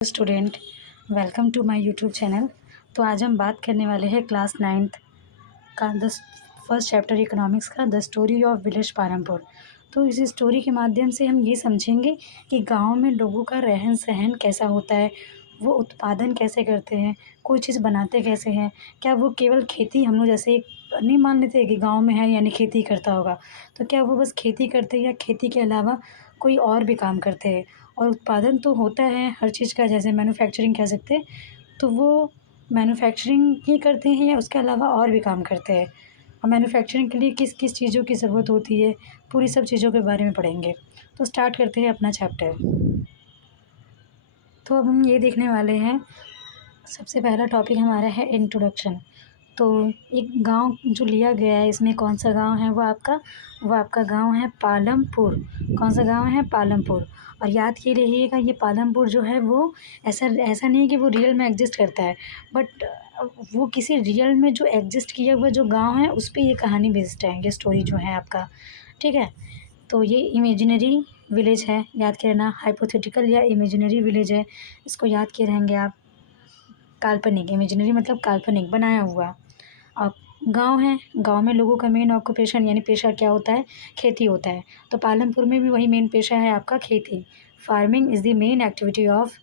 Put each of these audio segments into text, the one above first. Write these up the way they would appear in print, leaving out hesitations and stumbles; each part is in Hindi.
Student, welcome to my YouTube channel. तो आज हम बात करने वाले हैं क्लास 9th का फर्स्ट चैप्टर इकोनॉमिक्स का the story of village Palampur. तो इस स्टोरी के माध्यम से हम ये समझेंगे कि गांव में लोगों का रहन सहन कैसा होता है, वो उत्पादन कैसे करते हैं, कोई चीज़ बनाते कैसे हैं। क्या वो केवल खेती, हम लोग जैसे नहीं मान लेते कि गांव में है यानी खेती करता होगा, तो क्या वो बस खेती करते हैं या खेती के अलावा कोई और भी काम करते हैं। और उत्पादन तो होता है हर चीज़ का, जैसे मैन्युफैक्चरिंग कह सकते हैं, तो वो मैन्युफैक्चरिंग ही करते हैं या उसके अलावा और भी काम करते हैं। और मैन्युफैक्चरिंग के लिए किस किस चीज़ों की ज़रूरत होती है, पूरी सब चीज़ों के बारे में पढ़ेंगे। तो स्टार्ट करते हैं अपना चैप्टर। तो अब हम ये देखने वाले हैं, सबसे पहला टॉपिक हमारा है इंट्रोडक्शन। तो एक गांव जो लिया गया है, इसमें कौन सा गांव है, वो आपका गांव है पालमपुर। कौन सा गांव है? पालमपुर। और याद ये रहिएगा, ये पालमपुर जो है वो ऐसा ऐसा नहीं है कि वो रियल में एग्जिस्ट करता है, बट वो किसी रियल में जो एग्जिस्ट किया हुआ जो गांव है उस पर ये कहानी बेस्ड है, ये स्टोरी जो है आपका। ठीक है, तो ये इमेजिनरी विलेज है, याद के रहना। हाइपोथेटिकल या इमेजिनरी विलेज है, इसको याद के रहेंगे आप। काल्पनिक, इमेजिनरी मतलब काल्पनिक, बनाया हुआ। अब गांव है, गांव में लोगों का मेन ऑक्यूपेशन यानी पेशा क्या होता है? खेती होता है। तो पालमपुर में भी वही मेन पेशा है आपका, खेती। Farming is the main activity of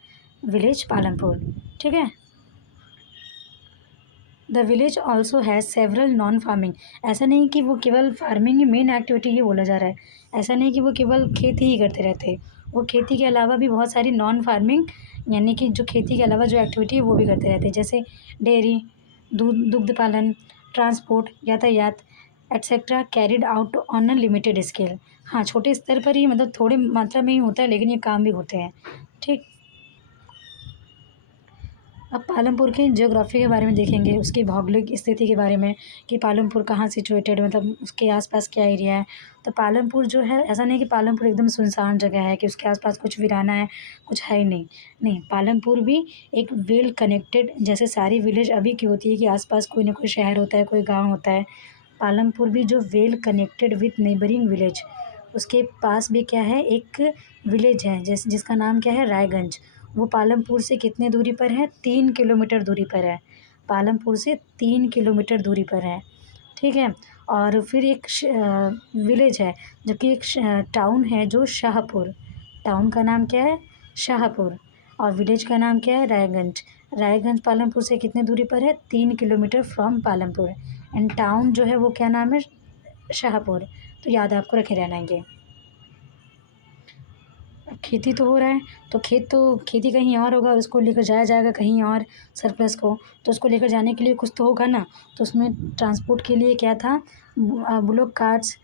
village Palampur. ठीक है। The village also has several non farming. ऐसा नहीं कि वो केवल फार्मिंग ही मेन एक्टिविटी ही बोला जा रहा है, ऐसा नहीं कि वो केवल खेती ही करते रहते। वो खेती के अलावा भी बहुत सारी नॉन फार्मिंग यानी कि जो खेती के अलावा जो एक्टिविटी है वो भी करते रहते हैं, जैसे डेयरी, दुग्ध पालन, ट्रांसपोर्ट, यातायात etcetera carried out on a limited scale. हाँ, छोटे स्तर पर ही, मतलब थोड़ी मात्रा में ही होता है, लेकिन ये काम भी होते हैं। ठीक। अब पालमपुर की ज्योग्राफी के बारे में देखेंगे, उसकी भौगोलिक स्थिति के बारे में कि पालमपुर कहाँ सिचुएटेड, मतलब उसके आसपास क्या एरिया है। तो पालमपुर जो है, ऐसा नहीं कि पालमपुर एकदम सुनसान जगह है कि उसके आसपास कुछ वीराना है, कुछ है ही नहीं। नहीं, पालमपुर भी एक वेल कनेक्टेड, जैसे सारी विलेज अभी की होती है कि आसपास कोई ना कोई शहर होता है, कोई गाँव होता है। पालमपुर भी जो well connected with neighbouring village, उसके पास भी क्या है, एक विलेज है जिसका नाम क्या है? रायगंज। वो पालमपुर से कितने दूरी पर है? 3 किलोमीटर दूरी पर है। पालमपुर से 3 किलोमीटर दूरी पर है। ठीक है। और फिर एक विलेज है, जो कि एक टाउन है, जो शाहपुर। टाउन का नाम क्या है? शाहपुर। और विलेज का नाम क्या है? रायगंज। रायगंज पालमपुर से कितने दूरी पर है? 3 kilometre from Palampur. And town जो है वो क्या नाम है? शाहपुर। तो याद आपको रखे रहना ये। खेती तो हो रहा है, तो खेती कहीं और होगा, उसको लेकर जाया जाएगा कहीं और, सरप्लस को। तो उसको लेकर जाने के लिए कुछ तो होगा ना। तो उसमें ट्रांसपोर्ट के लिए क्या था? बुलोक कार्ट्स,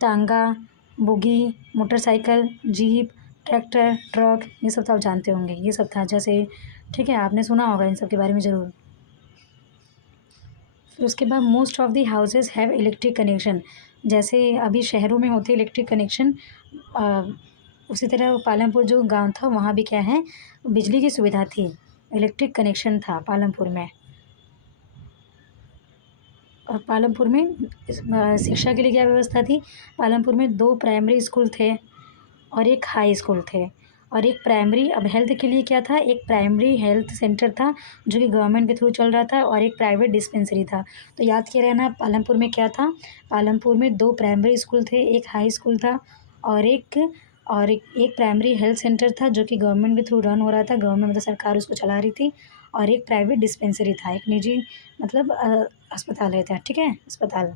टांगा, बुगी, मोटरसाइकिल, जीप, ट्रैक्टर, ट्रक, ये सब तो आप जानते होंगे, ये सब था जैसे। ठीक है, आपने सुना होगा इन सब के बारे में ज़रूर। फिर उसके बाद most of the houses have electric connection. जैसे अभी शहरों में होते इलेक्ट्रिक कनेक्शन, उसी तरह पालमपुर जो गांव था वहाँ भी क्या है? बिजली की सुविधा थी, इलेक्ट्रिक कनेक्शन था पालमपुर में। और पालमपुर में शिक्षा के लिए क्या व्यवस्था थी? पालमपुर में 2 प्राइमरी स्कूल थे और एक हाई स्कूल थे। और एक प्राइमरी, अब हेल्थ के लिए क्या था? एक प्राइमरी हेल्थ सेंटर था जो कि गवर्नमेंट के थ्रू चल रहा था, और एक प्राइवेट डिस्पेंसरी था। तो याद किया रहना, पालमपुर में क्या था? पालमपुर में 2 प्राइमरी स्कूल थे, एक हाई स्कूल था, और एक प्राइमरी हेल्थ सेंटर था जो कि गवर्नमेंट के थ्रू रन हो रहा था, गवर्नमेंट मतलब सरकार उसको चला रही थी। और एक प्राइवेट डिस्पेंसरी था, एक निजी मतलब अस्पताल था। ठीक है, अस्पताल।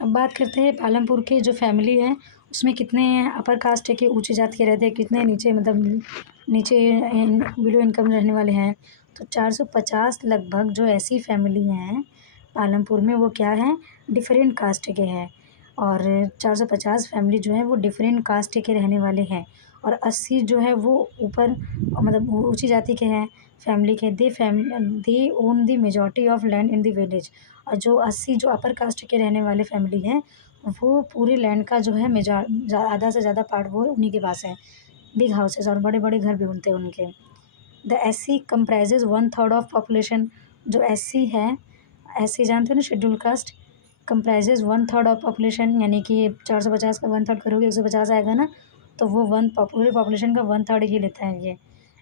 अब बात करते हैं पालमपुर के जो फैमिली है, उसमें कितने अपर कास्ट है कि ऊंची जाति के रहते हैं, कितने नीचे मतलब नीचे बिलो इनकम रहने वाले हैं। तो 450 लगभग जो ऐसी फैमिली हैं पालमपुर में, वो क्या है? डिफरेंट कास्ट के हैं। और 450 फैमिली जो है वो डिफरेंट कास्ट के रहने वाले हैं। और 80 जो है वो ऊपर मतलब ऊंची जाति के हैं फैमिली के। They own the majority of land in the village. और जो 80 जो अपर कास्ट के रहने वाले फैमिली हैं, वो पूरे लैंड का जो है आधा से ज़्यादा पार्ट वो उन्हीं के पास है। बिग हाउसेस और बड़े बड़े घर भी बनते हैं उनके। The SC comprises 1/3 of population. जो एससी है, एससी जानते हो ना, schedule caste, comprises 1/3 of population, यानी कि 450 का 1/3 करोगे 150 आएगा ना। तो वो पूरे पॉपुलेशन का 1/3 ही लेता है ये।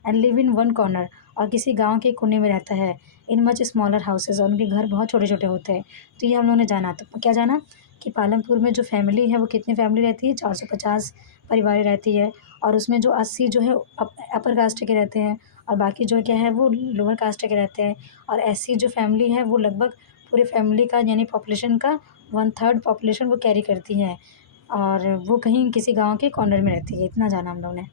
And live in one corner, और किसी गाँव के कोने में रहता है। इन मच स्मॉलर हाउसेज़, और उनके घर बहुत छोटे-छोटे होते हैं। तो ये हम लोगों ने जाना। तो क्या जाना कि पालमपुर में जो फैमिली है वो कितनी फैमिली रहती है, 450 परिवारें रहती है। और उसमें जो 80 जो है अपर कास्ट के रहते हैं, और बाकी जो क्या है वो लोअर कास्ट के रहते हैं। और एससी जो फैमिली है वो लगभग पूरे फैमिली का यानी पॉपुलेशन का 1/3 पॉपुलेशन वो कैरी करती है। और वो कहीं किसी गाँव के कॉर्नर में रहती है। इतना जाना हम लोगों ने।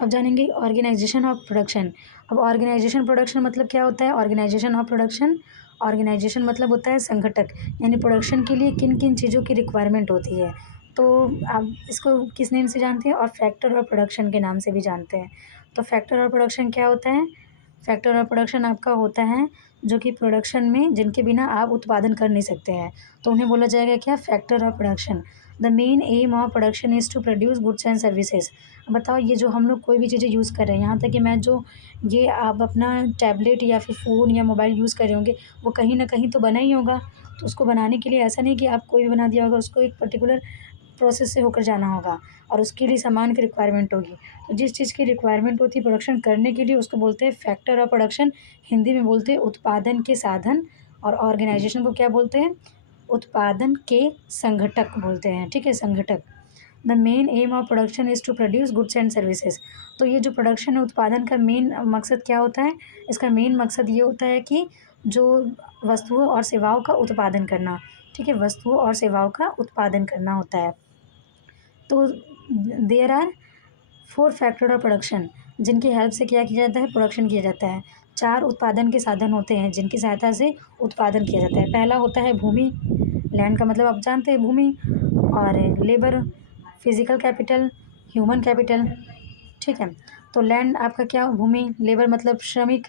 अब जानेंगे ऑर्गेनाइजेशन ऑफ प्रोडक्शन। अब ऑर्गेनाइजेशन प्रोडक्शन मतलब क्या होता है? ऑर्गेनाइजेशन ऑफ प्रोडक्शन, ऑर्गेनाइजेशन मतलब होता है संगठक, यानी प्रोडक्शन के लिए किन किन चीज़ों की रिक्वायरमेंट होती है। तो आप इसको किस नेम से जानते हैं? और फैक्टर और प्रोडक्शन के नाम से भी जानते हैं। तो फैक्टर और प्रोडक्शन क्या होता है? फैक्टर और प्रोडक्शन आपका होता है जो कि प्रोडक्शन में जिनके बिना आप उत्पादन कर नहीं सकते हैं, तो उन्हें बोला जाएगा क्या? Factor of production. The main aim of production is to produce goods and services. बताओ, ये जो हम लोग कोई भी चीज़ें यूज़ कर रहे हैं, यहाँ तक कि मैं जो ये आप अपना टैबलेट या फिर फ़ोन या मोबाइल यूज़ कर रहे होंगे, वो कहीं न कहीं तो बना ही होगा। तो उसको बनाने के लिए ऐसा नहीं कि आप कोई भी बना दिया होगा, उसको एक पर्टिकुलर प्रोसेस से होकर जाना होगा और उसके लिए सामान की रिक्वायरमेंट होगी। तो जिस चीज़ की रिक्वायरमेंट होती है प्रोडक्शन करने के लिए, उसको बोलते हैं फैक्टर ऑफ प्रोडक्शन। हिंदी में बोलते हैं उत्पादन के साधन। और ऑर्गेनाइजेशन को क्या बोलते हैं? उत्पादन के संघटक बोलते हैं। ठीक है, संघटक। The main aim of production is to produce goods and services. तो ये जो प्रोडक्शन है, उत्पादन का मेन मकसद क्या होता है? इसका मेन मकसद ये होता है कि जो वस्तुओं और सेवाओं का उत्पादन करना। ठीक है, वस्तुओं और सेवाओं का उत्पादन करना होता है। तो there are 4 factor of production, जिनकी हेल्प से क्या किया जाता है? प्रोडक्शन किया जाता है। 4 उत्पादन के साधन होते हैं जिनकी सहायता से उत्पादन किया जाता है। पहला होता है भूमि, लैंड का मतलब आप जानते हैं भूमि। और labour, physical capital, human capital. ठीक है, तो लैंड आपका क्या? भूमि। लेबर मतलब श्रमिक।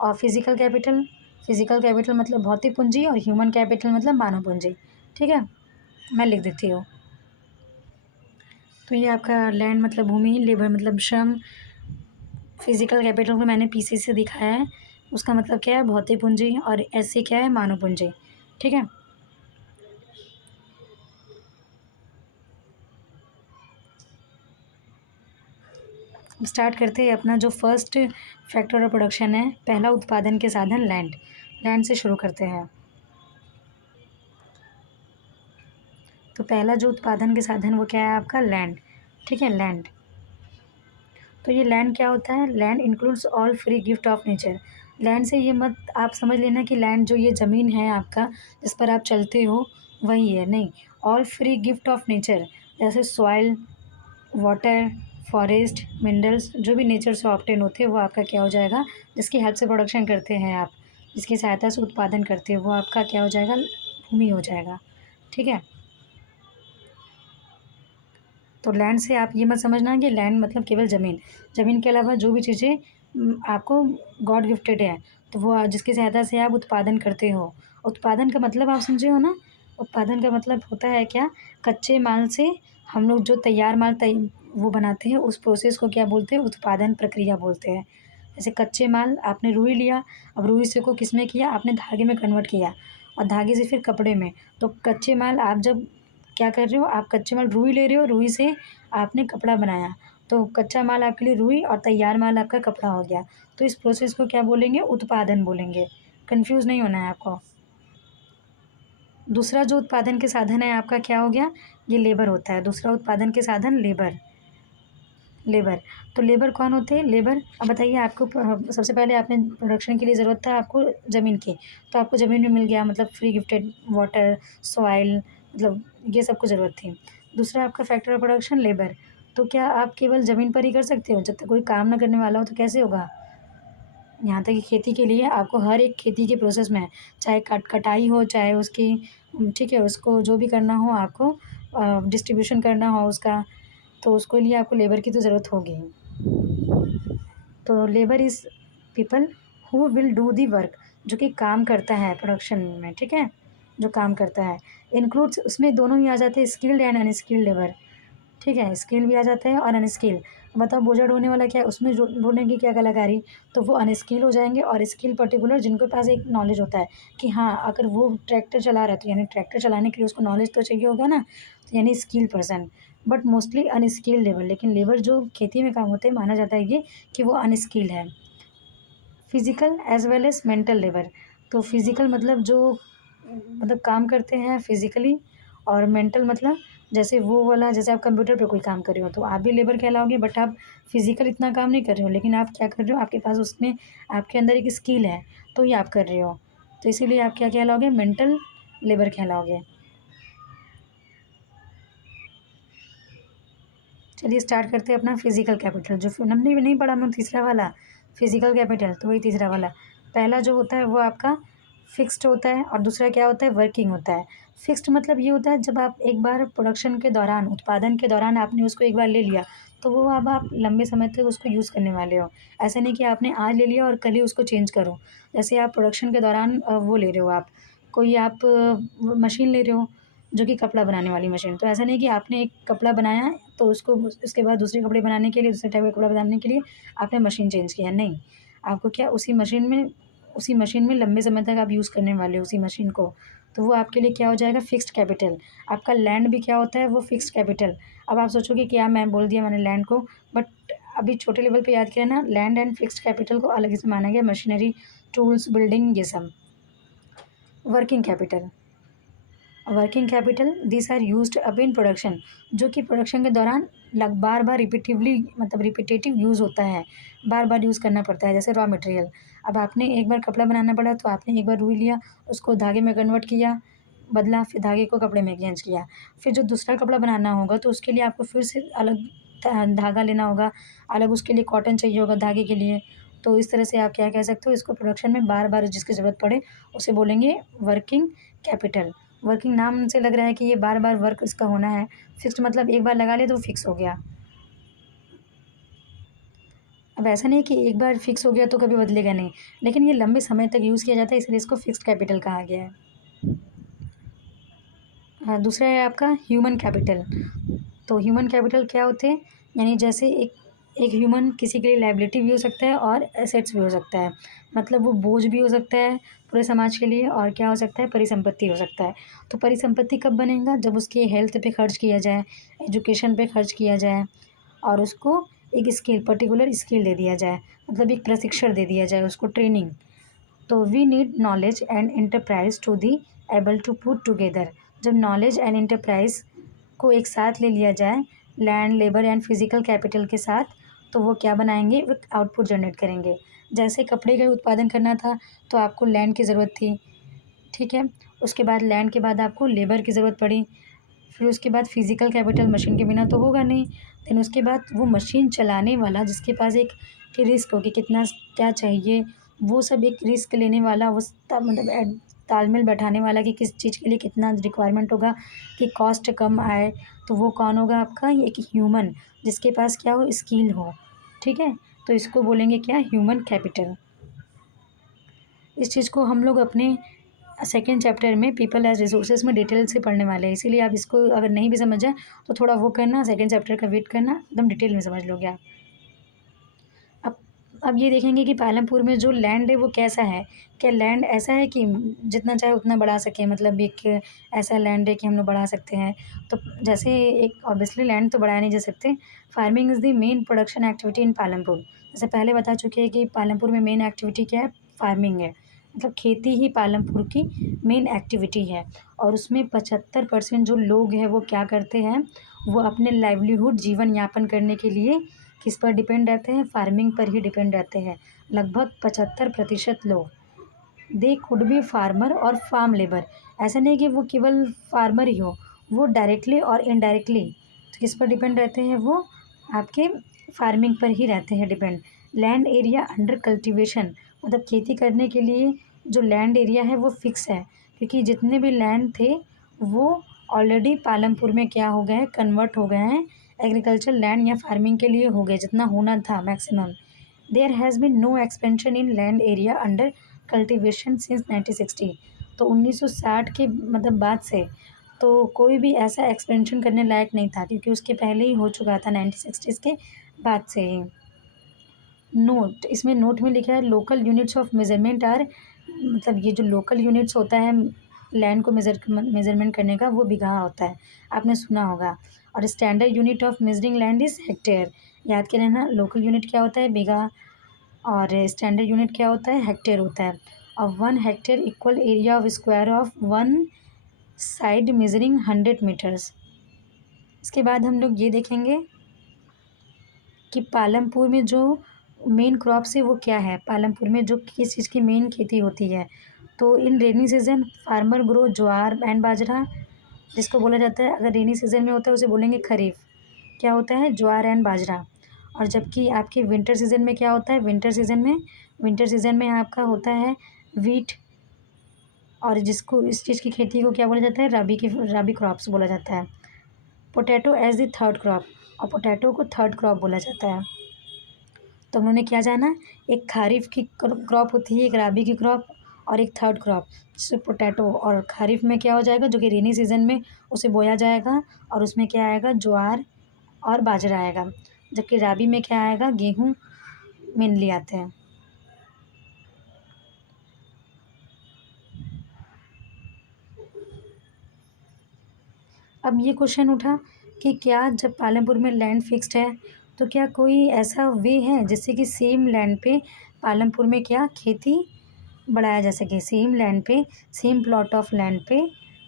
और फिजिकल कैपिटल मतलब भौतिक पूंजी। और ह्यूमन कैपिटल मतलब मानव पूंजी। ठीक है, मैं लिख देती हूँ। तो ये आपका लैंड मतलब भूमि, लेबर मतलब श्रम, फिजिकल कैपिटल को मैंने पीसी से दिखाया है, उसका मतलब क्या है? भौतिक पूंजी। और ऐसे क्या है? मानव पूंजी। ठीक है, स्टार्ट करते हैं अपना जो फर्स्ट फैक्टर ऑफ प्रोडक्शन है। पहला उत्पादन के साधन लैंड। लैंड से शुरू करते हैं। तो पहला जो उत्पादन के साधन वो क्या है आपका? लैंड। ठीक है, लैंड। तो ये लैंड क्या होता है? Land includes all free gift of nature. Land से ये मत आप समझ लेना कि लैंड जो ये ज़मीन है आपका जिस पर आप चलते हो वही है, नहीं। All free gift of nature, जैसे सॉइल, वाटर, फॉरेस्ट, मिनरल्स, जो भी नेचर से ऑब्टेन होते हैं वो आपका क्या हो जाएगा? जिसकी हेल्प से प्रोडक्शन करते हैं आप, जिसकी सहायता से उत्पादन करते हो, वो आपका क्या हो जाएगा? भूमि हो जाएगा। ठीक है, तो लैंड से आप ये मत समझना कि लैंड मतलब केवल ज़मीन। ज़मीन के अलावा जो भी चीज़ें आपको गॉड गिफ्टेड है, तो वो जिसकी सहायता से आप उत्पादन करते हो। उत्पादन का मतलब आप समझे हो ना? उत्पादन का मतलब होता है क्या? कच्चे माल से हम लोग जो तैयार माल वो बनाते हैं, उस प्रोसेस को क्या बोलते हैं? उत्पादन प्रक्रिया बोलते हैं। जैसे कच्चे माल आपने रुई लिया, अब रुई से को किस में किया? आपने धागे में कन्वर्ट किया, और धागे से फिर कपड़े में। तो कच्चे माल आप जब क्या कर रहे हो? आप कच्चे माल रुई ले रहे हो, रुई से आपने कपड़ा बनाया। तो कच्चा माल आपके लिए रुई और तैयार माल आपका कपड़ा हो गया। तो इस प्रोसेस को क्या बोलेंगे? उत्पादन बोलेंगे। कन्फ्यूज़ नहीं होना है आपको। दूसरा जो उत्पादन के साधन है आपका क्या हो गया? ये लेबर होता है। दूसरा उत्पादन के साधन लेबर। लेबर, तो लेबर कौन होते हैं? लेबर। अब बताइए, आपको सबसे पहले आपने प्रोडक्शन के लिए ज़रूरत था आपको ज़मीन की, तो आपको ज़मीन भी मिल गया, मतलब फ्री गिफ्टेड वाटर, सॉइल, मतलब ये सब को ज़रूरत थी। दूसरा आपका फैक्टर ऑफ प्रोडक्शन लेबर। तो क्या आप केवल ज़मीन पर ही कर सकते हो? जब तक कोई काम ना करने वाला हो तो कैसे होगा? यहाँ तक कि खेती के लिए आपको हर एक खेती के प्रोसेस में, चाहे कटाई हो, चाहे उसकी ठीक है, उसको जो भी करना हो आपको, डिस्ट्रीब्यूशन करना हो उसका, तो उसके लिए आपको लेबर की तो ज़रूरत होगी ही। तो labour is people who will do the work, जो कि काम करता है प्रोडक्शन में। ठीक है, जो काम करता है। इंक्लूड्स, उसमें दोनों ही आ जाते हैं, स्किल्ड एंड अनस्किल्ड लेबर। ठीक है, स्किल भी आ जाता है और अनस्किल। बताओ बोझा ढोने वाला क्या है, उसमें जो ढोने की क्या कलाकारी, तो वो अनस्किल हो जाएँगे। और स्किल पर्टिकुलर जिनके पास एक नॉलेज होता है कि हाँ, अगर वो ट्रैक्टर चला रहा है तो यानी ट्रैक्टर चलाने के लिए उसको नॉलेज तो चाहिए होगा ना, तो यानी skill person. But mostly unskilled labour, लेकिन लेबर जो खेती में काम होते हैं माना जाता है ये कि वो अनस्किल्ड है। Physical as well as mental labour, तो फिज़िकल मतलब जो मतलब काम करते हैं फिज़िकली, और मेंटल मतलब जैसे वो वाला, जैसे आप कंप्यूटर पे कोई काम कर रहे हो तो आप भी लेबर कहलाओगे, बट आप फिज़िकल इतना काम नहीं कर रहे हो, लेकिन आप क्या कर रहे हो, आपके पास उसमें आपके अंदर एक स्किल है, तो ये आप कर रहे हो, तो इसीलिए आप क्या कहलाओगे, मेंटल लेबर कहलाओगे। चलिए स्टार्ट करते हैं अपना फिज़िकल कैपिटल, जो हमने भी नहीं पढ़ा हम तीसरा वाला फिज़िकल कैपिटल, तो वही तीसरा वाला। पहला जो होता है वो आपका फिक्स्ड होता है और दूसरा क्या होता है, वर्किंग होता है। फिक्स्ड मतलब ये होता है जब आप एक बार प्रोडक्शन के दौरान, उत्पादन के दौरान आपने उसको एक बार ले लिया, तो वो अब आप लंबे समय तक उसको यूज़ करने वाले हो। ऐसा नहीं कि आपने आज ले लिया और कल ही उसको चेंज करो। जैसे आप प्रोडक्शन के दौरान वो ले रहे हो, आप कोई आप मशीन ले रहे हो जो कि कपड़ा बनाने वाली मशीन, तो ऐसा नहीं कि आपने एक कपड़ा बनाया तो उसको उसके बाद दूसरे कपड़े बनाने के लिए, दूसरे टाइप का कपड़ा बनाने के लिए आपने मशीन चेंज किया, नहीं। आपको क्या उसी मशीन में लंबे समय तक आप यूज़ करने वाले हो उसी मशीन को, तो वो आपके लिए क्या हो जाएगा, फिक्स्ड कैपिटल। आपका लैंड भी क्या होता है, वो फिक्स्ड कैपिटल। अब आप सोचोगे क्या मैं बोल दिया मैंने लैंड को, बट अभी छोटे लेवल पे याद किया ना, लैंड एंड फिक्स्ड कैपिटल को अलग इसमें माना गया, मशीनरी, टूल्स, बिल्डिंग, ये सब। Working capital, working capital this are used up in production, जो कि प्रोडक्शन के दौरान बार बार रिपीटिवली मतलब रिपीटेटिव यूज़ होता है, बार बार यूज़ करना पड़ता है। जैसे रॉ मटेरियल, अब आपने एक बार कपड़ा बनाना पड़ा तो आपने एक बार रुई लिया, उसको धागे में कन्वर्ट किया, बदला, फिर धागे को कपड़े में एक्सचेंज किया। फिर जो दूसरा कपड़ा बनाना होगा तो उसके लिए आपको फिर से अलग धागा लेना होगा, अलग उसके लिए कॉटन चाहिए होगा धागे के लिए। तो इस तरह से आप क्या कह सकते हो, इसको प्रोडक्शन में बार बार जिसकी ज़रूरत पड़े उसे बोलेंगे वर्किंग कैपिटल। वर्किंग नाम से लग रहा है कि ये बार बार वर्क इसका होना है। फिक्स्ड मतलब एक बार लगा लिया तो फिक्स हो गया। अब ऐसा नहीं कि एक बार फिक्स हो गया तो कभी बदलेगा नहीं, लेकिन ये लंबे समय तक यूज़ किया जाता है, इसलिए इसको फिक्स्ड कैपिटल कहा गया है। हाँ, दूसरा है आपका ह्यूमन कैपिटल। तो ह्यूमन कैपिटल क्या होते हैं, यानी जैसे एक एक ह्यूमन किसी के लिए लायबिलिटी भी हो सकता है और एसेट्स भी हो सकता है। मतलब वो बोझ भी हो सकता है पूरे समाज के लिए, और क्या हो सकता है, परिसंपत्ति हो सकता है। तो परिसंपत्ति कब बनेगा, जब उसके हेल्थ पे खर्च किया जाए, एजुकेशन पे खर्च किया जाए, और उसको एक स्किल, पर्टिकुलर स्किल दे दिया जाए, मतलब एक प्रशिक्षण दे दिया जाए उसको, ट्रेनिंग। तो we need knowledge and enterprise to the able to put together. जब नॉलेज एंड एंटरप्राइज को एक साथ ले लिया जाए, land, labour and physical capital के साथ, तो वो क्या बनाएंगे, वो आउटपुट जनरेट करेंगे। जैसे कपड़े का उत्पादन करना था तो आपको लैंड की ज़रूरत थी, ठीक है। उसके बाद लैंड के बाद आपको लेबर की ज़रूरत पड़ी, फिर उसके बाद फिजिकल कैपिटल, मशीन के बिना तो होगा नहीं। देन उसके बाद वो मशीन चलाने वाला जिसके पास एक कि रिस्क हो कि कितना क्या चाहिए, वो सब एक रिस्क लेने वाला, वो मतलब तालमेल बैठाने वाला कि किस चीज़ के लिए कितना रिक्वायरमेंट होगा कि कॉस्ट कम आए, तो वो कौन होगा आपका, ये एक ह्यूमन, जिसके पास क्या हो, स्किल हो, ठीक है। तो इसको बोलेंगे क्या, ह्यूमन कैपिटल। इस चीज़ को हम लोग अपने सेकेंड चैप्टर में पीपल एज रिसोर्सेज में डिटेल से पढ़ने वाले हैं, इसीलिए आप इसको अगर नहीं भी समझ जाए तो थोड़ा वो करना, सेकेंड चैप्टर का वेट करना, एकदम डिटेल में समझ लोगे आप। अब अब ये देखेंगे कि पालमपुर में जो लैंड है वो कैसा है। क्या लैंड ऐसा है कि जितना चाहे उतना बढ़ा सकें, मतलब एक ऐसा लैंड है कि हम लोग बढ़ा सकते हैं। तो जैसे एक ऑब्वियसली लैंड तो बढ़ाया नहीं जा सकते। Farming is the main production activity in Palampur. जैसे पहले बता चुके हैं कि पालमपुर में मेन एक्टिविटी क्या है, फार्मिंग है। मतलब खेती ही पालमपुर की मेन एक्टिविटी है, और उसमें 75% जो लोग हैं वो क्या करते हैं, वो अपने लाइवलीहुड, जीवन यापन करने के लिए किस पर डिपेंड रहते हैं, फार्मिंग पर ही डिपेंड रहते हैं। लगभग 75% लोग, दे कुड बी फार्मर और फार्म लेबर। ऐसा नहीं कि वो केवल फार्मर ही हो, वो डायरेक्टली और इनडायरेक्टली तो किस पर डिपेंड रहते हैं, वो आपके फार्मिंग पर ही रहते हैं depend. Land area under cultivation, मतलब खेती करने के लिए जो लैंड एरिया है वो फिक्स है, क्योंकि जितने भी लैंड थे वो ऑलरेडी पालमपुर में क्या हो गए हैं, कन्वर्ट हो गए हैं एग्रीकल्चर लैंड या फार्मिंग के लिए हो गए, जितना होना था maximum. There has been no expansion in land area under cultivation since 1960। तो 1960 के मतलब बाद से तो कोई भी ऐसा एक्सपेंशन करने लायक नहीं था, क्योंकि उसके पहले ही हो चुका था 1960s के बाद से ही। नोट, इसमें नोट में लिखा है local units of measurement are, मतलब ये जो लोकल यूनिट्स होता है लैंड को मेजरमेंट करने का, वो बीघा होता है, आपने सुना होगा। और standard unit of measuring land is hectare. याद के रहना, लोकल यूनिट क्या होता है, बीघा, और स्टैंडर्ड यूनिट क्या होता है, हेक्टेयर होता है। और 1 hectare equal area of square of one side measuring 100 metres. इसके बाद हम लोग ये देखेंगे कि पालमपुर में जो मेन क्रॉप्स है वो क्या है, पालमपुर में जो किस चीज़ की मेन खेती होती है। तो in rainy season farmer grow jowar and bajra, जिसको बोला जाता है, अगर रेनी सीजन में होता है उसे बोलेंगे खरीफ, क्या होता है, ज्वार एंड बाजरा। और जबकि आपके विंटर सीजन में क्या होता है, विंटर सीजन में आपका होता है वीट, और जिसको इस चीज़ की खेती को क्या बोला जाता है, रबी क्रॉप्स बोला जाता है। Potato as the third crop, और पोटैटो को थर्ड क्रॉप बोला जाता है। तो उन्होंने क्या जाना, एक खारिफ की क्रॉप होती है, एक राबी की क्रॉप, और एक थर्ड क्रॉप जैसे पोटैटो। और खारिफ में क्या हो जाएगा, जो कि रेनी सीजन में उसे बोया जाएगा, और उसमें क्या आएगा, ज्वार और बाजरा आएगा। जबकि राबी में क्या आएगा, गेहूँ मेनली आते हैं। अब ये क्वेश्चन उठा कि क्या जब पालमपुर में लैंड फिक्स्ड है, तो क्या कोई ऐसा वे है जिससे कि सेम लैंड पे पालमपुर में क्या खेती बढ़ाया जा सके, सेम लैंड पे, सेम प्लॉट ऑफ लैंड पे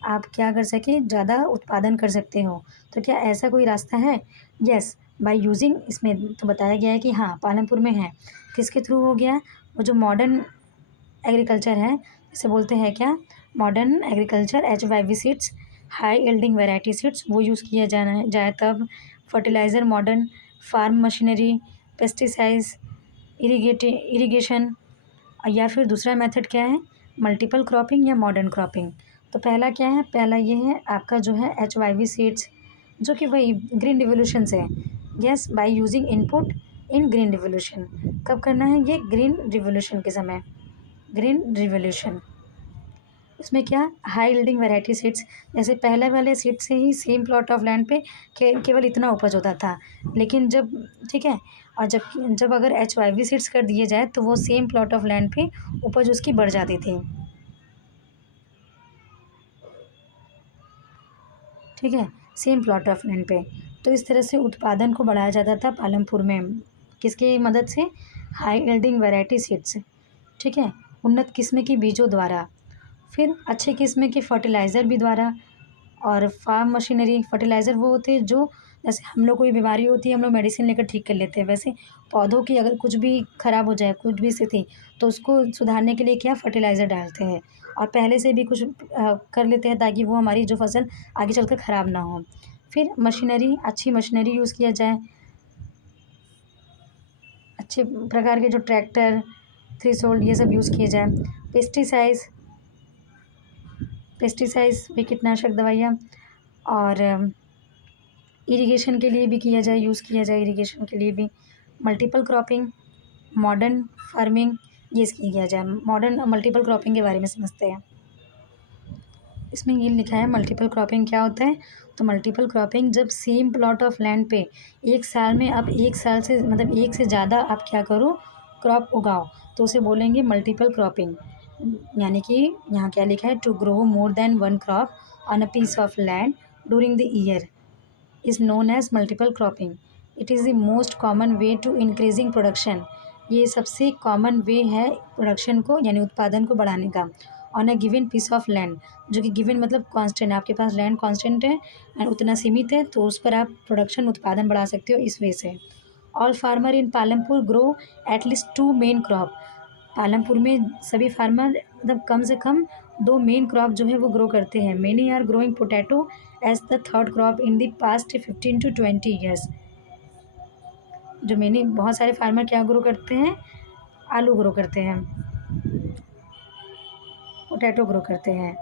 आप क्या कर सके, ज़्यादा उत्पादन कर सकते हो। तो क्या ऐसा कोई रास्ता है? यस, बाय यूजिंग, इसमें तो बताया गया है कि हाँ पालमपुर में है। किसके थ्रू हो गया, वो जो मॉडर्न एग्रीकल्चर है, इसे बोलते हैं क्या, modern agriculture, HYV seeds, high yielding variety seeds, वो यूज़ किया जाना जाए तब। Fertiliser, modern farm machinery, pesticides, irrigation, या फिर दूसरा मेथड क्या है, मल्टीपल क्रॉपिंग या मॉडर्न क्रॉपिंग। तो पहला क्या है, पहला ये है आपका जो है HYV सीड्स, जो कि वही ग्रीन रिवोल्यूशन से है। Yes, by using input in green revolution. कब करना है ये, ग्रीन रिवोल्यूशन के समय, ग्रीन रिवोल्यूशन। उसमें क्या, हाई यील्डिंग वैरायटी सीड्स, जैसे पहले वाले सीड से ही सेम प्लॉट ऑफ लैंड पे केवल इतना उपज होता था, लेकिन जब, ठीक है, और जब जब अगर HYV सीड्स कर दिए जाए तो वो सेम प्लॉट ऑफ लैंड पे उपज उसकी बढ़ जाती थी। ठीक है, सेम प्लॉट ऑफ लैंड पे। तो इस तरह से उत्पादन को बढ़ाया जाता था पालमपुर में, किसकी मदद से, हाई यील्डिंग वैरायटी सीड्स, ठीक है, उन्नत किस्म की बीजों द्वारा, फिर अच्छे किस्म के फर्टिलाइज़र भी द्वारा, और फार्म मशीनरी। फर्टिलाइज़र वो होते हैं जो, जैसे हम लोग कोई बीमारी होती है हम लोग मेडिसिन लेकर ठीक कर लेते हैं, वैसे पौधों की अगर कुछ भी ख़राब हो जाए, कुछ भी स्थिति, तो उसको सुधारने के लिए क्या, फर्टिलाइज़र डालते हैं, और पहले से भी कुछ कर लेते हैं ताकि वो हमारी जो फसल आगे चलकर ख़राब ना हो। फिर मशीनरी, अच्छी मशीनरी यूज़ किया जाए, अच्छे प्रकार के जो ट्रैक्टर, थ्रेशोल्ड, ये सब यूज़ किए जाए। पेस्टिसाइड्स, पेस्टिसाइड्स भी कीटनाशक दवाइयाँ, और इरिगेशन के लिए भी किया जाए, यूज़ किया जाए इरिगेशन के लिए भी। मल्टीपल क्रॉपिंग, मॉडर्न फार्मिंग, ये किया जाए। मॉडर्न मल्टीपल क्रॉपिंग के बारे में समझते हैं। इसमें ये लिखा है मल्टीपल क्रॉपिंग क्या होता है। तो मल्टीपल क्रॉपिंग, जब सेम प्लॉट ऑफ लैंड पे एक साल में आप एक साल से, मतलब एक से ज़्यादा आप क्या करो, क्रॉप उगाओ, तो उसे बोलेंगे मल्टीपल क्रॉपिंग। यानी कि यहाँ क्या लिखा है, to grow more than one crop on a piece of land during the year is known as multiple cropping. It is the most common way to increasing production. ये सबसे कॉमन वे है प्रोडक्शन को, यानी उत्पादन को बढ़ाने का, on a given piece of land, जो कि गिवन मतलब कांस्टेंट, आपके पास लैंड कांस्टेंट है एंड उतना सीमित है, तो उस पर आप प्रोडक्शन उत्पादन बढ़ा सकते हो इस वे से। All farmer in Palampur grow at least 2 main crop. Palampur में सभी फार्मर मतलब कम से कम 2 मेन क्रॉप जो है वो ग्रो करते हैं। Many are growing potato as the third crop in the past 15 to 20 years. जो मेनी, बहुत सारे फार्मर क्या ग्रो करते हैं, आलू ग्रो करते हैं, पोटैटो ग्रो करते हैं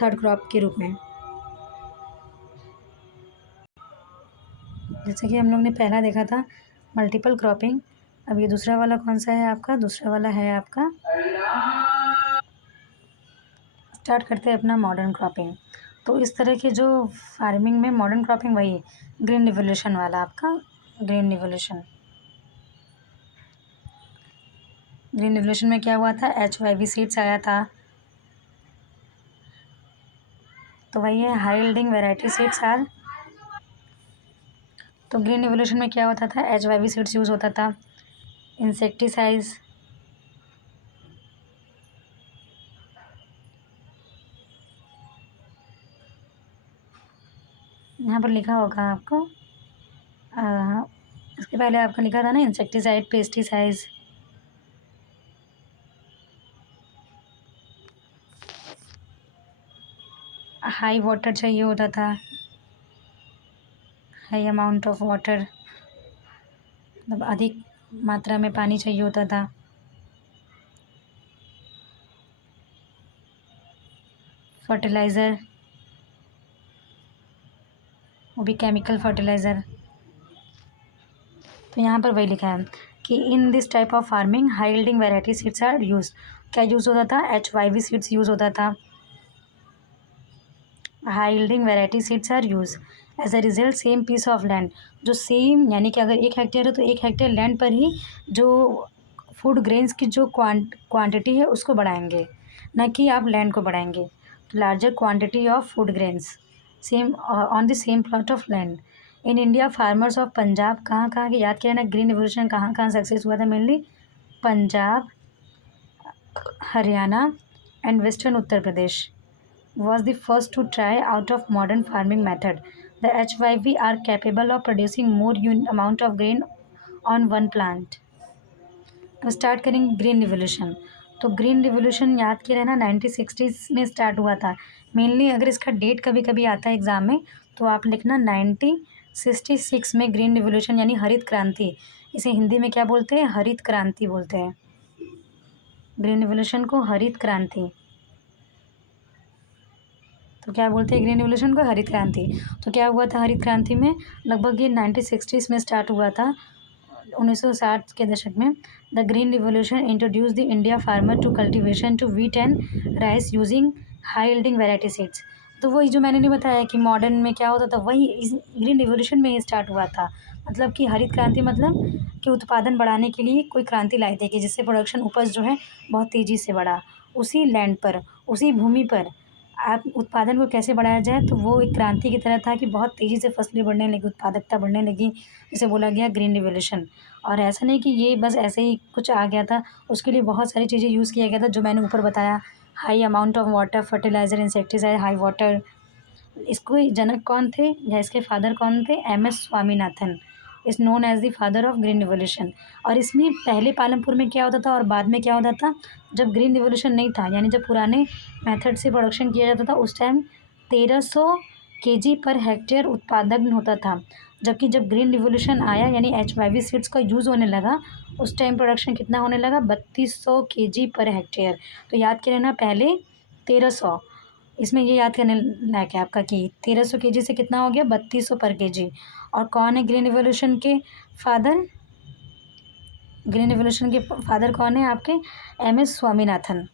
थर्ड क्रॉप के रूप में। जैसे कि हम लोग ने पहला देखा था मल्टीपल क्रॉपिंग, अब ये दूसरा वाला कौन सा है आपका, दूसरा वाला है आपका, स्टार्ट करते हैं अपना मॉडर्न क्रॉपिंग। तो इस तरह के जो फार्मिंग में मॉडर्न क्रॉपिंग वही ग्रीन रिवोल्यूशन वाला आपका ग्रीन रिवोल्यूशन। ग्रीन रिवोल्यूशन में क्या हुआ था, HYV सीड्स आया था, तो वही है high yielding variety seeds are. तो ग्रीन रिवोल्यूशन में क्या होता था, HYV सीड्स यूज़ होता था, इंसेक्टिसाइड्स, यहाँ पर लिखा होगा आपको, इसके पहले आपको लिखा था ना इंसेक्टिसाइड, पेस्टिसाइड्स, हाई वाटर चाहिए होता था, हाई अमाउंट ऑफ वाटर, मतलब अधिक मात्रा में पानी चाहिए होता था। फर्टिलाइज़र, वो भी केमिकल फर्टिलाइज़र। तो यहाँ पर वही लिखा है कि in this type of farming high yielding variety seeds are use. क्या यूज़ होता था, HYV सीड्स यूज़ होता था, high yielding variety seeds are use. As a result same piece of land, जो सेम यानी कि अगर 1 हेक्टेयर है तो 1 हेक्टेयर लैंड पर ही जो फूड ग्रेन्स की जो क्वांटिटी है उसको बढ़ाएंगे, न कि आप लैंड को बढ़ाएंगे। Larger quantity of food grains same on the same plot of land. In India farmers of Punjab, कहाँ कहाँ के याद किया ना, ग्रीन रिवोल्यूशन कहाँ कहाँ सक्सेस हुआ था, mainly Punjab, Haryana and western Uttar Pradesh was the first to try out of modern farming method. The HYV are capable of producing more amount of grain on one plant. अब स्टार्ट करेंगे ग्रीन रिवोल्यूशन। तो ग्रीन रिवोल्यूशन याद किया रहना 1960s में स्टार्ट हुआ था। मेनली अगर इसका डेट कभी कभी आता है एग्ज़ाम में तो आप लिखना 1966 में ग्रीन रिवोल्यूशन यानी हरित क्रांति। इसे हिंदी में क्या बोलते हैं, हरित क्रांति बोलते हैं। ग्रीन रिवोल्यूशन को हरित क्रांति, तो क्या बोलते हैं ग्रीन रिवोल्यूशन को, हरित क्रांति। तो क्या हुआ था हरित क्रांति में, लगभग ये 1960s में स्टार्ट हुआ था, 1960 के दशक में। The green revolution introduce the India farmer to cultivation to wheat and rice using high yielding variety seeds. तो वही जो मैंने नहीं बताया कि मॉडर्न में क्या होता था, वही इस ग्रीन रिवोल्यूशन में ही स्टार्ट हुआ था। मतलब कि हरित क्रांति मतलब कि उत्पादन बढ़ाने के लिए कोई क्रांति लाई थी कि जिससे प्रोडक्शन उपज जो है बहुत तेज़ी से बढ़ा, उसी लैंड पर, उसी भूमि पर आप उत्पादन को कैसे बढ़ाया जाए। तो वो एक क्रांति की तरह था कि बहुत तेज़ी से फसलें बढ़ने लगी, उत्पादकता बढ़ने लगी, जिसे बोला गया ग्रीन रिवोल्यूशन। और ऐसा नहीं कि ये बस ऐसे ही कुछ आ गया था, उसके लिए बहुत सारी चीज़ें यूज़ किया गया था जो मैंने ऊपर बताया। High amount of water, fertiliser, insecticide, high water. इसको जनक कौन थे या इसके फादर कौन थे, MS Swaminathan is known as the father of green revolution. और इसमें पहले पालमपुर में क्या होता था और बाद में क्या होता था, जब ग्रीन रिवोल्यूशन नहीं था यानी जब पुराने मेथड से प्रोडक्शन किया जाता था उस टाइम 1300 kg पर हेक्टेयर उत्पादन होता था। जबकि जब ग्रीन रिवोल्यूशन आया यानी HYV सीड्स का यूज़ होने लगा, उस टाइम प्रोडक्शन कितना होने लगा, 3200 kg पर हेक्टेयर। तो याद किया ना, पहले 1300, इसमें ये याद करने लायक है आपका कि 1300 kg से कितना हो गया, 3200 पर kg। और कौन है ग्रीन रिवोल्यूशन के फादर, ग्रीन रिवोल्यूशन के फादर कौन है आपके, MS स्वामीनाथन।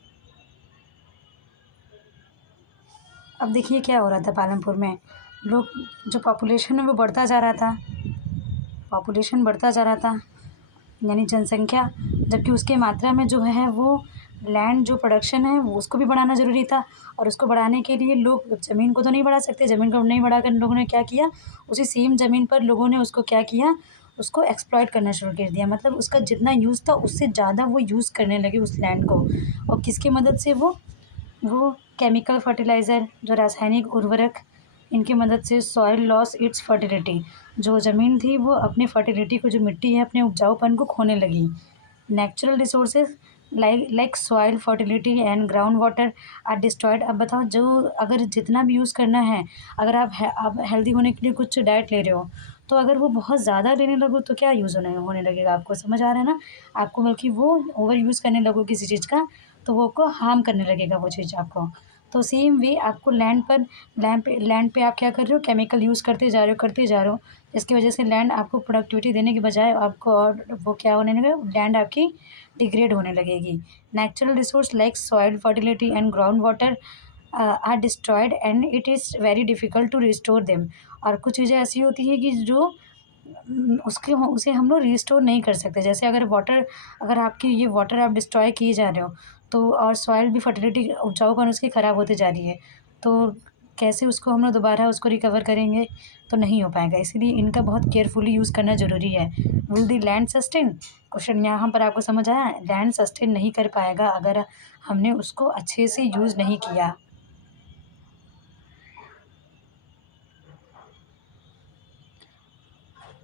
अब देखिए क्या हो रहा था पालमपुर में, लोग जो पॉपुलेशन है वो बढ़ता जा रहा था, पॉपुलेशन बढ़ता जा रहा था यानी जनसंख्या, जबकि उसके मात्रा में जो है वो लैंड जो प्रोडक्शन है वो उसको भी बढ़ाना ज़रूरी था। और उसको बढ़ाने के लिए लोग ज़मीन को तो नहीं बढ़ा सकते, ज़मीन को नहीं बढ़ाकर लोगों ने क्या किया, उसी सेम ज़मीन पर लोगों ने उसको क्या किया, उसको एक्सप्लॉइट करना शुरू कर दिया। मतलब उसका जितना यूज़ था उससे ज़्यादा वो यूज़ करने लगे उस लैंड को। और किसकी मदद से, वो केमिकल फर्टिलाइज़र, जो रासायनिक उर्वरक, इनकी मदद से सॉइल लॉस इट्स फर्टिलिटी, जो ज़मीन थी वो अपनी फर्टिलिटी को, जो मिट्टी है अपने उपजाऊपन को खोने लगी। Natural resources like soil fertility and ground water are destroyed. अब बताओ, जो अगर जितना भी यूज़ करना है, अगर आप हेल्दी होने के लिए कुछ डाइट ले रहे हो, तो अगर वो बहुत ज़्यादा लेने लगो तो क्या यूज़ होने लगेगा, आपको समझ आ रहा है ना आपको, बल्कि वो ओवर यूज़ करने लगो किसी चीज़ का तो वो को हार्म करने लगेगा वो चीज़ आपको। तो सेम वे आपको लैंड पे आप क्या कर रहे हो, केमिकल यूज़ करते जा रहे हो, जिसकी वजह से लैंड आपको प्रोडक्टिविटी देने के बजाय आपको और वो क्या होने लगेगा, लैंड आपकी डिग्रेड होने लगेगी। Natural resource like soil fertility and ground water are destroyed and it is very difficult to restore them. और कुछ चीज़ें ऐसी होती हैं कि जो उसे हम लोग रिस्टोर नहीं कर सकते। जैसे अगर आपकी ये वाटर आप डिस्ट्रॉय किए जा रहे हो, तो और सॉइल भी फर्टिलिटी उपजाऊपन उसकी ख़राब होती जा रही है, तो कैसे उसको हम लोग दोबारा उसको रिकवर करेंगे? तो नहीं हो पाएगा। इसीलिए इनका बहुत केयरफुली यूज़ करना ज़रूरी है। Will the land sustain? Question यहाँ पर आपको समझ आया? लैंड सस्टेन नहीं कर पाएगा अगर हमने उसको अच्छे से यूज़ नहीं किया।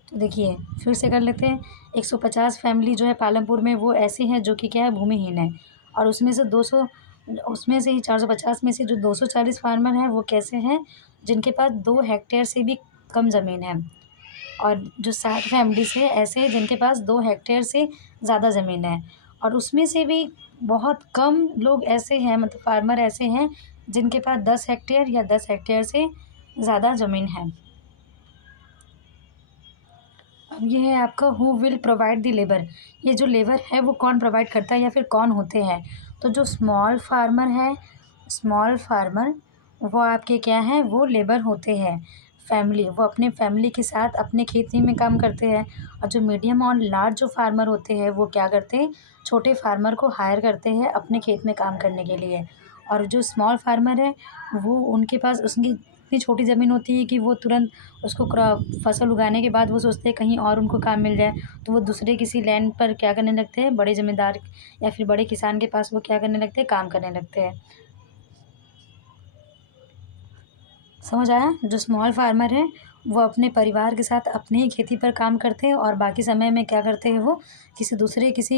तो देखिए फिर से कर लेते हैं। 150 फैमिली जो है पालमपुर में वो ऐसी हैं जो कि क्या है, भूमिहीन है। और उसमें से ही 450 में से जो 240 फार्मर हैं वो कैसे हैं, जिनके पास 2 हेक्टेयर से भी कम ज़मीन है। और जो 60 फैमिलीज़ है ऐसे हैं जिनके पास 2 हेक्टेयर से ज़्यादा ज़मीन है। और उसमें से भी बहुत कम लोग ऐसे हैं, मतलब फार्मर ऐसे हैं जिनके पास 10 हेक्टेयर या 10 हेक्टेयर से ज़्यादा ज़मीन है। अब ये है आपका who will provide the labour. ये जो लेबर है वो कौन प्रोवाइड करता है या फिर कौन होते हैं? तो जो स्मॉल फार्मर वो आपके क्या हैं, वो लेबर होते हैं। फैमिली वो अपने फैमिली के साथ अपने खेती में काम करते हैं। और जो मीडियम और लार्ज जो फार्मर होते हैं वो क्या करते हैं, छोटे फार्मर को हायर करते हैं अपने खेत में काम करने के लिए। और जो स्मॉल फार्मर है वो उनके पास उसकी इतनी छोटी ज़मीन होती है कि वो तुरंत उसको फसल उगाने के बाद वो सोचते हैं कहीं और उनको काम मिल जाए, तो वो दूसरे किसी लैंड पर क्या करने लगते हैं, बड़े ज़मींदार या फिर बड़े किसान के पास वो क्या करने लगते हैं, काम करने लगते हैं। समझ आया? जो स्मॉल फार्मर हैं वो अपने परिवार के साथ अपनी ही खेती पर काम करते हैं और बाकी समय में क्या करते हैं, वो किसी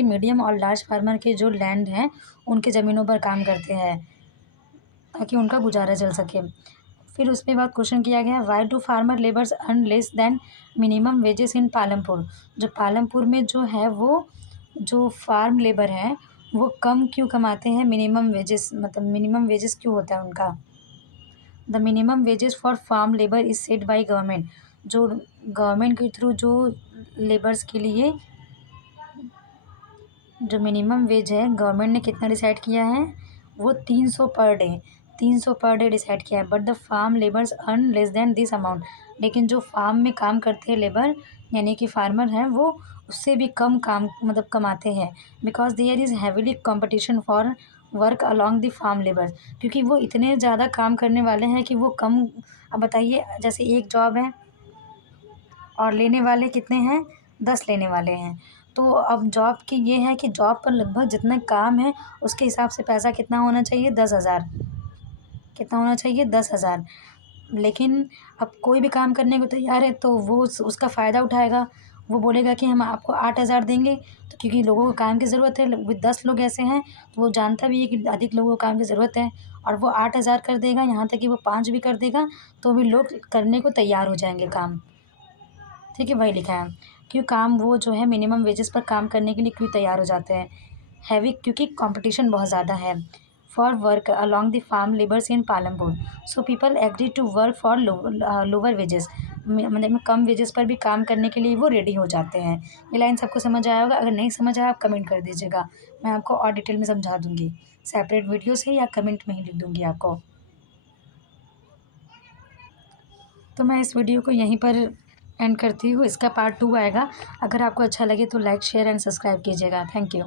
मीडियम और लार्ज फार्मर के जो लैंड हैं उनकी ज़मीनों पर काम करते हैं ताकि उनका गुजारा चल सके। फिर उसके बाद क्वेश्चन किया गया, why do farmer labours earn less than minimum wages in Palampur? जो पालमपुर में जो है वो जो फार्म लेबर हैं वो कम क्यों कमाते हैं, मिनिमम वेजेस मतलब मिनिमम वेजेस क्यों होता है उनका? The minimum wages for farm labour is set by government. जो गवर्नमेंट के थ्रू जो लेबर्स के लिए जो मिनिमम वेज है गवर्नमेंट ने कितना डिसाइड किया है, वो 300 per day, 300 per day decide किया है। But the farm labours earn less than this amount. लेकिन जो फार्म में काम करते हैं लेबर यानी कि फार्मर हैं वो उससे भी कम काम मतलब कमाते हैं। Because there is heavily competition for work along the farm labours. क्योंकि वो इतने ज़्यादा काम करने वाले हैं कि वो कम। अब बताइए, जैसे एक जॉब है और लेने वाले कितने हैं, 10 लेने वाले हैं। तो अब जॉब की ये है कि जॉब पर लगभग जितना काम है उसके हिसाब से पैसा कितना होना चाहिए, 10,000। कितना होना चाहिए, 10,000। लेकिन अब कोई भी काम करने को तैयार है तो वो उसका फ़ायदा उठाएगा। वो बोलेगा कि हम आपको 8,000 देंगे, तो क्योंकि लोगों को काम की ज़रूरत है, 10 लोग ऐसे हैं तो वो जानता भी है कि अधिक लोगों को काम की ज़रूरत है, और वो 8,000 कर देगा, यहाँ तक कि वो 5 भी कर देगा तो भी लोग करने को तैयार हो जाएंगे काम। ठीक है, वही लिखा है। क्यों काम वो जो है मिनिमम वेजेस पर काम करने के लिए क्यों तैयार हो जाते हैं, हैवी, क्योंकि कंपटीशन बहुत ज़्यादा है for work along the farm labours in Palampur. So people agree to work for lower wages, मतलब कम वेजेस पर भी काम करने के लिए वो रेडी हो जाते हैं। ये लाइन सबको समझ आया होगा? अगर नहीं समझ आया आप कमेंट कर दीजिएगा, मैं आपको और डिटेल में समझा दूँगी, सेपरेट वीडियो से या कमेंट में ही लिख दूँगी आपको। तो मैं इस वीडियो को यहीं पर एंड करती हूँ। इसका पार्ट 2 आएगा। अगर आपको अच्छा लगे तो लाइक शेयर एंड सब्सक्राइब कीजिएगा। Thank you.